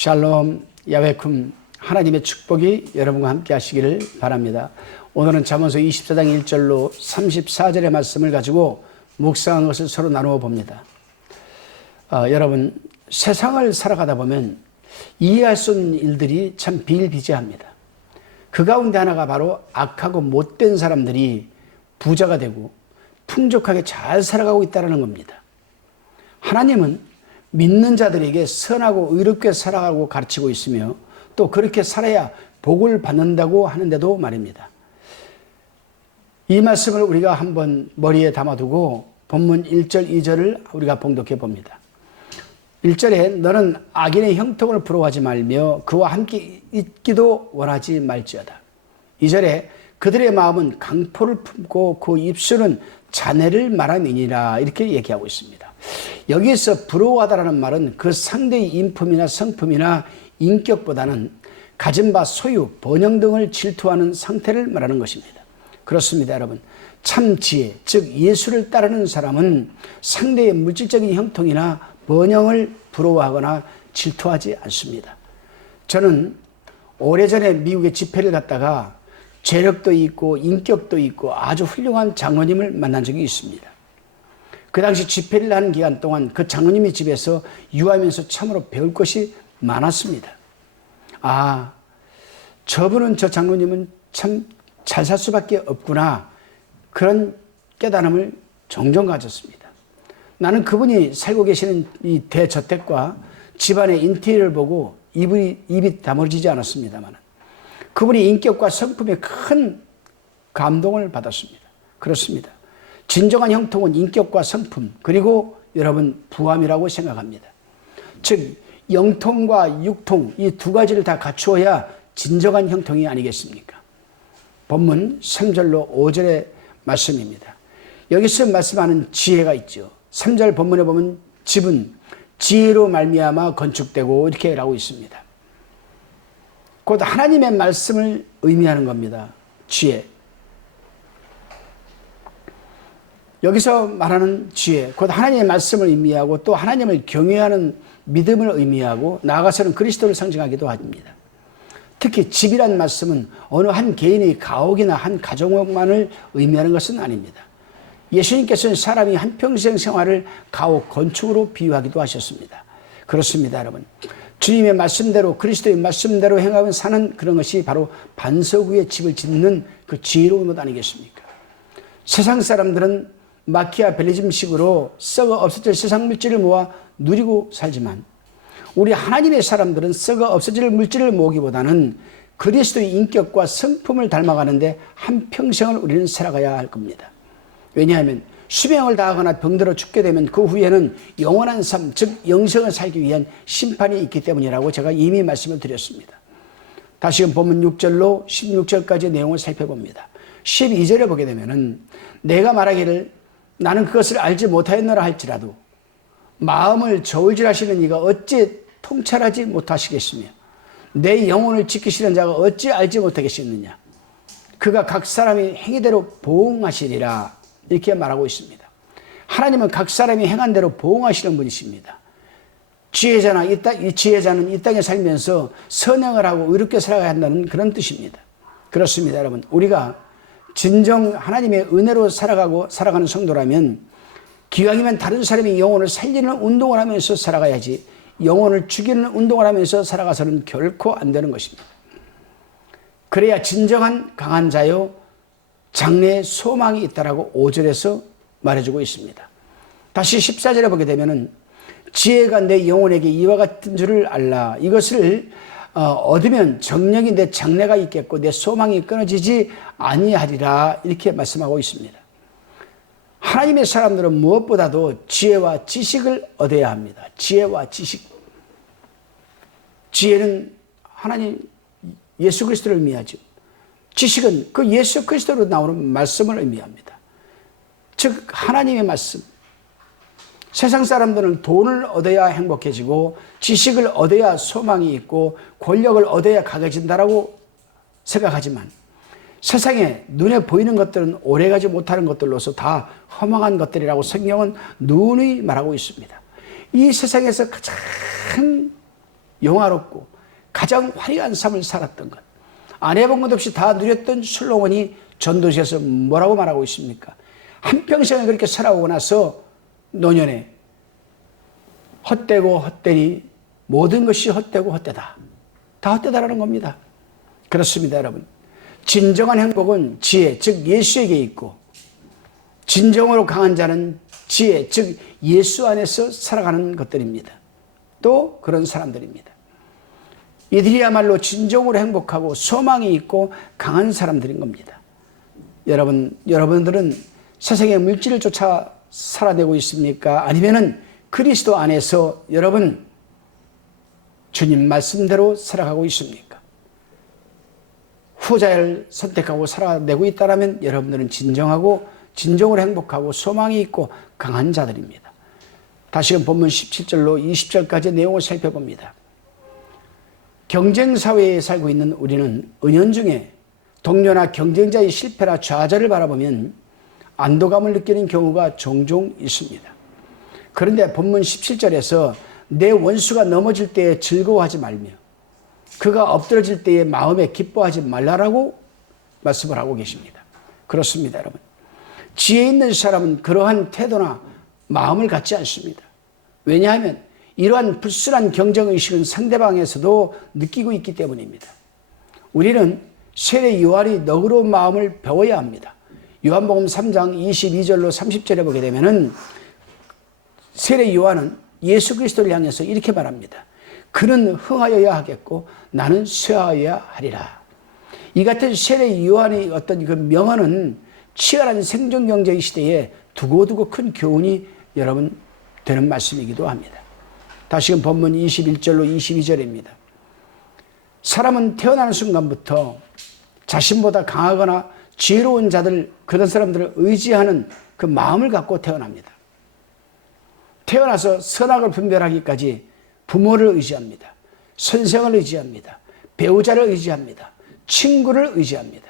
샬롬 야훼쿰 하나님의 축복이 여러분과 함께 하시기를 바랍니다. 오늘은 잠언서 24장 1절로 34절의 말씀을 가지고 묵상한 것을 서로 나누어 봅니다. 여러분, 세상을 살아가다 보면 이해할 수 없는 일들이 참 비일비재합니다. 그 가운데 하나가 바로 악하고 못된 사람들이 부자가 되고 풍족하게 잘 살아가고 있다는 겁니다. 하나님은 믿는 자들에게 선하고 의롭게 살아가고 가르치고 있으며 또 그렇게 살아야 복을 받는다고 하는데도 말입니다. 이 말씀을 우리가 한번 머리에 담아두고 본문 1절 2절을 우리가 봉독해 봅니다. 1절에 너는 악인의 형통을 부러워하지 말며 그와 함께 있기도 원하지 말지어다. 2절에 그들의 마음은 강포를 품고 그 입술은 잔해를 말함이니라, 이렇게 얘기하고 있습니다. 여기에서 부러워하다라는 말은 그 상대의 인품이나 성품이나 인격보다는 가진 바 소유, 번영 등을 질투하는 상태를 말하는 것입니다. 그렇습니다, 여러분. 참 지혜, 즉 예수를 따르는 사람은 상대의 물질적인 형통이나 번영을 부러워하거나 질투하지 않습니다. 저는 오래전에 미국에 집회를 갔다가 재력도 있고 인격도 있고 아주 훌륭한 장로님을 만난 적이 있습니다. 그 당시 집회를 하는 기간 동안 그 장로님의 집에서 유하면서 참으로 배울 것이 많았습니다. 아, 저분은, 저 장로님은 참 잘 살 수밖에 없구나, 그런 깨달음을 종종 가졌습니다. 나는 그분이 살고 계시는 이 대저택과 집안의 인테리어를 보고 입이 다물어지지 않았습니다만 그분의 인격과 성품에 큰 감동을 받았습니다. 그렇습니다. 진정한 형통은 인격과 성품, 그리고 여러분 부함이라고 생각합니다. 즉 영통과 육통, 이 두 가지를 다 갖추어야 진정한 형통이 아니겠습니까? 본문 3절로 5절의 말씀입니다. 여기서 말씀하는 지혜가 있죠. 3절 본문에 보면 집은 지혜로 말미암아 건축되고 이렇게 라고 있습니다. 곧 하나님의 말씀을 의미하는 겁니다. 지혜. 여기서 말하는 지혜, 곧 하나님의 말씀을 의미하고 또 하나님을 경외하는 믿음을 의미하고 나아가서는 그리스도를 상징하기도 합니다. 특히 집이란 말씀은 어느 한 개인의 가옥이나 한 가정만을 의미하는 것은 아닙니다. 예수님께서는 사람이 한평생 생활을 가옥 건축으로 비유하기도 하셨습니다. 그렇습니다, 여러분. 주님의 말씀대로, 그리스도의 말씀대로 행하면 사는 그런 것이 바로 반석 위에 집을 짓는 그 지혜로운 것 아니겠습니까? 세상 사람들은 마키아벨리즘식으로 썩어 없어질 세상 물질을 모아 누리고 살지만 우리 하나님의 사람들은 썩어 없어질 물질을 모으기보다는 그리스도의 인격과 성품을 닮아가는데 한평생을 우리는 살아가야 할 겁니다. 왜냐하면 수명을 다하거나 병들어 죽게 되면 그 후에는 영원한 삶, 즉 영생을 살기 위한 심판이 있기 때문이라고 제가 이미 말씀을 드렸습니다. 다시금 본문 6절로 16절까지 내용을 살펴봅니다. 12절에 보게 되면은 내가 말하기를 나는 그것을 알지 못하였노라 할지라도 마음을 저울질하시는 이가 어찌 통찰하지 못하시겠으며 내 영혼을 지키시는 자가 어찌 알지 못하겠느냐. 그가 각 사람이 행위대로 보응하시리라, 이렇게 말하고 있습니다. 하나님은 각 사람이 행한 대로 보응하시는 분이십니다. 지혜자는 이 땅에 살면서 선행을 하고 의롭게 살아가야 한다는 그런 뜻입니다. 그렇습니다, 여러분. 우리가 진정 하나님의 은혜로 살아가는 성도라면 기왕이면 다른 사람이 영혼을 살리는 운동을 하면서 살아가야지 영혼을 죽이는 운동을 하면서 살아가서는 결코 안 되는 것입니다. 그래야 진정한 강한 자요 장래의 소망이 있다라고 5절에서 말해주고 있습니다. 다시 14절에 보게 되면은 지혜가 내 영혼에게 이와 같은 줄을 알라. 이것을 얻으면 정령이 내 장래가 있겠고 내 소망이 끊어지지 아니하리라, 이렇게 말씀하고 있습니다. 하나님의 사람들은 무엇보다도 지혜와 지식을 얻어야 합니다. 지혜와 지식. 지혜는 하나님 예수 그리스도를 의미하죠. 지식은 그 예수 그리스도로 나오는 말씀을 의미합니다. 즉 하나님의 말씀. 세상 사람들은 돈을 얻어야 행복해지고 지식을 얻어야 소망이 있고 권력을 얻어야 강해진다라고 생각하지만 세상에 눈에 보이는 것들은 오래가지 못하는 것들로서 다 허망한 것들이라고 성경은 누누이 말하고 있습니다. 이 세상에서 가장 영화롭고 가장 화려한 삶을 살았던 것, 안 해본 것 없이 다 누렸던 솔로몬이 전도서에서 뭐라고 말하고 있습니까? 한평생을 그렇게 살아오고 나서 노년에 헛되고 헛되니 모든 것이 헛되고 헛되다. 다 헛되다라는 겁니다. 그렇습니다, 여러분. 진정한 행복은 지혜, 즉 예수에게 있고, 진정으로 강한 자는 지혜, 즉 예수 안에서 살아가는 것들입니다. 또 그런 사람들입니다. 이들이야말로 진정으로 행복하고 소망이 있고 강한 사람들인 겁니다. 여러분들은 세상의 물질을 쫓아 살아내고 있습니까? 아니면은 그리스도 안에서 여러분 주님 말씀대로 살아가고 있습니까? 후자를 선택하고 살아내고 있다면 여러분들은 진정으로 행복하고 소망이 있고 강한 자들입니다. 다시금 본문 17절로 20절까지 내용을 살펴봅니다. 경쟁사회에 살고 있는 우리는 은연중에 동료나 경쟁자의 실패나 좌절을 바라보면 안도감을 느끼는 경우가 종종 있습니다. 그런데 본문 17절에서 내 원수가 넘어질 때에 즐거워하지 말며 그가 엎드러질 때에 마음에 기뻐하지 말라라고 말씀을 하고 계십니다. 그렇습니다, 여러분. 지혜 있는 사람은 그러한 태도나 마음을 갖지 않습니다. 왜냐하면 이러한 불순한 경쟁의식은 상대방에서도 느끼고 있기 때문입니다. 우리는 세례 요한이 너그러운 마음을 배워야 합니다. 요한복음 3장 22절로 30절에 보게 되면은 세례 요한은 예수 그리스도를 향해서 이렇게 말합니다. 그는 흥하여야 하겠고 나는 쇠하여야 하리라. 이 같은 세례 요한의 어떤 그 명언은 치열한 생존 경쟁 시대에 두고두고 큰 교훈이 여러분 되는 말씀이기도 합니다. 다시금 본문 21절로 22절입니다. 사람은 태어나는 순간부터 자신보다 강하거나 지혜로운 자들, 그런 사람들을 의지하는 그 마음을 갖고 태어납니다. 태어나서 선악을 분별하기까지 부모를 의지합니다. 선생을 의지합니다. 배우자를 의지합니다. 친구를 의지합니다.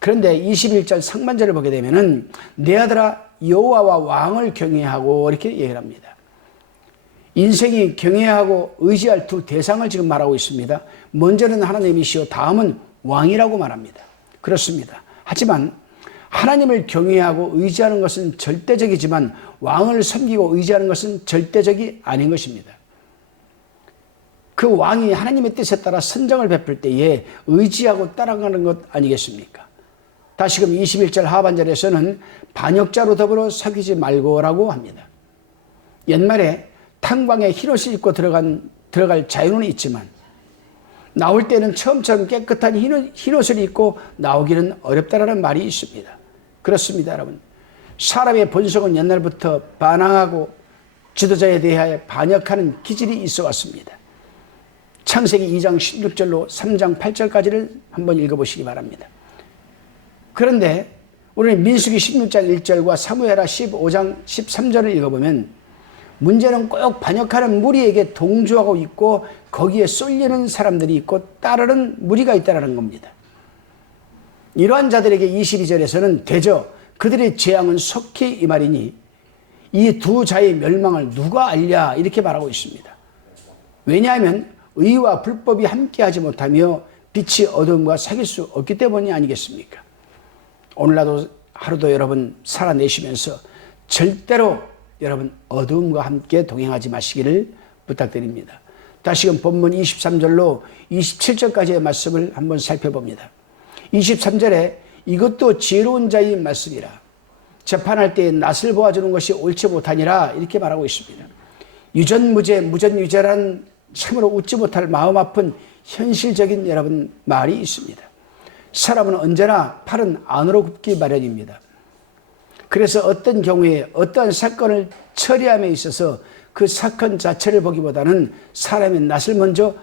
그런데 21절 상반절을 보게 되면은 내 아들아 여호와와 왕을 경외하고 이렇게 얘기를 합니다. 인생이 경외하고 의지할 두 대상을 지금 말하고 있습니다. 먼저는 하나님이시오, 다음은 왕이라고 말합니다. 그렇습니다. 하지만 하나님을 경외하고 의지하는 것은 절대적이지만 왕을 섬기고 의지하는 것은 절대적이 아닌 것입니다. 그 왕이 하나님의 뜻에 따라 선정을 베풀 때에 의지하고 따라가는 것 아니겠습니까? 다시금 21절 하반절에서는 반역자로 더불어 사귀지 말고라고 합니다. 옛말에 탕방에 흰옷을 입고 들어갈 자유는 있지만 나올 때는 처음처럼 깨끗한 흰옷을 입고 나오기는 어렵다라는 말이 있습니다. 그렇습니다, 여러분. 사람의 본성은 옛날부터 반항하고 지도자에 대하여 반역하는 기질이 있어 왔습니다. 창세기 2장 16절로 3장 8절까지를 한번 읽어보시기 바랍니다. 그런데 우리는 민수기 16장 1절과 사무엘하 15장 13절을 읽어보면 문제는 꼭 반역하는 무리에게 동조하고 있고 거기에 쏠리는 사람들이 있고 따르는 무리가 있다는 겁니다. 이러한 자들에게 22절에서는 대저 그들의 재앙은 속히 이 말이니 이 두 자의 멸망을 누가 알랴 이렇게 말하고 있습니다. 왜냐하면 의와 불법이 함께하지 못하며 빛이 어둠과 사귈 수 없기 때문이 아니겠습니까? 오늘날도 하루도 여러분 살아내시면서 절대로 여러분 어둠과 함께 동행하지 마시기를 부탁드립니다. 다시금 본문 23절로 27절까지의 말씀을 한번 살펴봅니다. 23절에 이것도 지혜로운 자의 말씀이라 재판할 때에 낯을 보아주는 것이 옳지 못하니라 이렇게 말하고 있습니다. 유전무죄 무전유죄란 참으로 웃지 못할 마음 아픈 현실적인 여러분 말이 있습니다. 사람은 언제나 팔은 안으로 굽기 마련입니다. 그래서 어떤 경우에 어떠한 사건을 처리함에 있어서 그 사건 자체를 보기보다는 사람의 낯을 먼저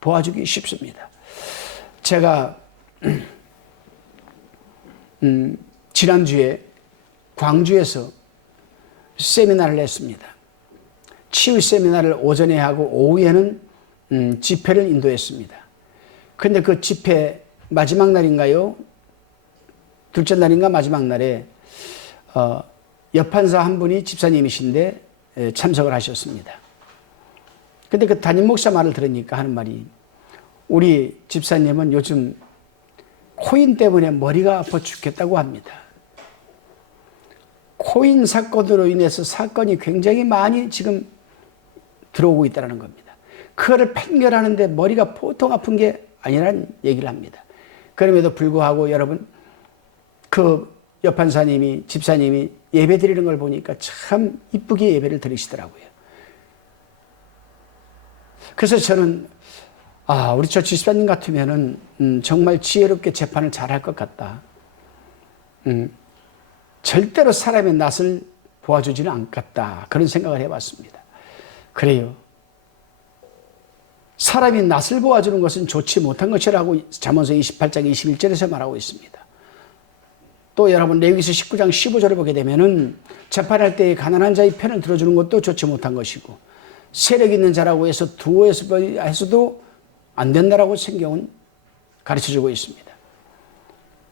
보아주기 쉽습니다. 제가 지난주에 광주에서 세미나를 했습니다. 치유 세미나를 오전에 하고 오후에는 집회를 인도했습니다. 그런데 그 집회 마지막 날인가요? 둘째 날인가 마지막 날에 옆판사 한 분이 집사님이신데 참석을 하셨습니다. 근데 그 담임 목사 말을 들으니까 하는 말이, 우리 집사님은 요즘 코인 때문에 머리가 아파 죽겠다고 합니다. 코인 사건으로 인해서 사건이 굉장히 많이 지금 들어오고 있다는 겁니다. 그거를 판결하는데 머리가 보통 아픈 게 아니라는 얘기를 합니다. 그럼에도 불구하고 여러분, 그 여판사님이, 집사님이 예배 드리는 걸 보니까 참 이쁘게 예배를 드리시더라고요. 그래서 저는 우리 저 집사님 같으면은 정말 지혜롭게 재판을 잘할 것 같다. 절대로 사람의 낯을 보아주지는 않겠다. 그런 생각을 해봤습니다. 그래요. 사람이 낯을 보아주는 것은 좋지 못한 것이라고 잠언서 28장 21절에서 말하고 있습니다. 또 여러분 레위기서 19장 15절을 보게 되면은 재판할 때 가난한 자의 편을 들어주는 것도 좋지 못한 것이고, 세력 있는 자라고 해서 두어서도 안 된다라고 성경은 가르쳐주고 있습니다.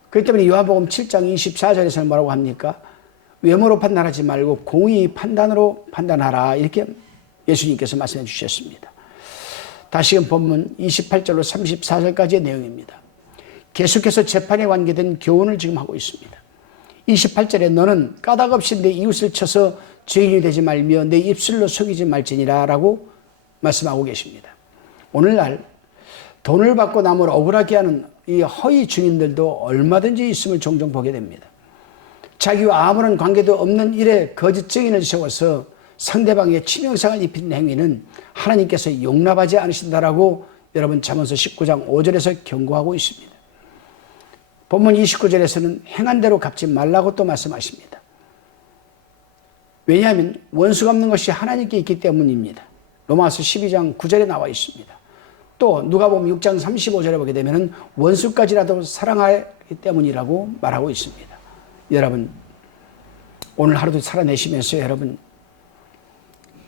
그렇기 때문에 요한복음 7장 24절에서 뭐라고 합니까? 외모로 판단하지 말고 공의 판단으로 판단하라, 이렇게 예수님께서 말씀해 주셨습니다. 다시금 본문 28절로 34절까지의 내용입니다. 계속해서 재판에 관계된 교훈을 지금 하고 있습니다. 28절에 너는 까닭 없이 내 이웃을 쳐서 죄인이 되지 말며 내 입술로 속이지 말지니라 라고 말씀하고 계십니다. 오늘날 돈을 받고 남을 억울하게 하는 이 허위 증인들도 얼마든지 있음을 종종 보게 됩니다. 자기와 아무런 관계도 없는 일에 거짓 증인을 세워서 상대방의 치명상을 입힌 행위는 하나님께서 용납하지 않으신다라고 여러분 잠언서 19장 5절에서 경고하고 있습니다. 본문 29절에서는 행한 대로 갚지 말라고 또 말씀하십니다. 왜냐하면 원수가 없는 것이 하나님께 있기 때문입니다. 로마서 12장 9절에 나와 있습니다. 또 누가복음 6장 35절에 보게 되면 원수까지라도 사랑하기 때문이라고 말하고 있습니다. 여러분, 오늘 하루도 살아내시면서 여러분,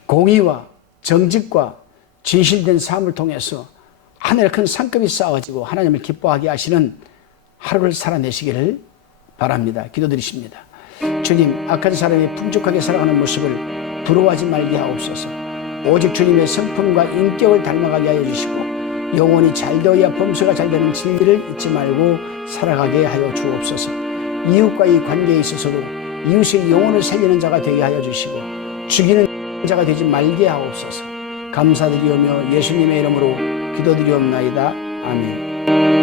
공의와 정직과 진실된 삶을 통해서 하늘의 큰 상급이 쌓아지고 하나님을 기뻐하게 하시는 하루를 살아내시기를 바랍니다. 기도드리십니다. 주님, 악한 사람이 풍족하게 살아가는 모습을 부러워하지 말게 하옵소서. 오직 주님의 성품과 인격을 닮아가게 하여 주시고 영혼이 잘 되어야 범수가 잘 되는 진리를 잊지 말고 살아가게 하여 주옵소서. 이웃과의 관계에 있어서도 이웃의 영혼을 살리는 자가 되게 하여 주시고 죽이는 자가 되지 말게 하옵소서. 감사드리오며 예수님의 이름으로 기도드리옵나이다. 아멘.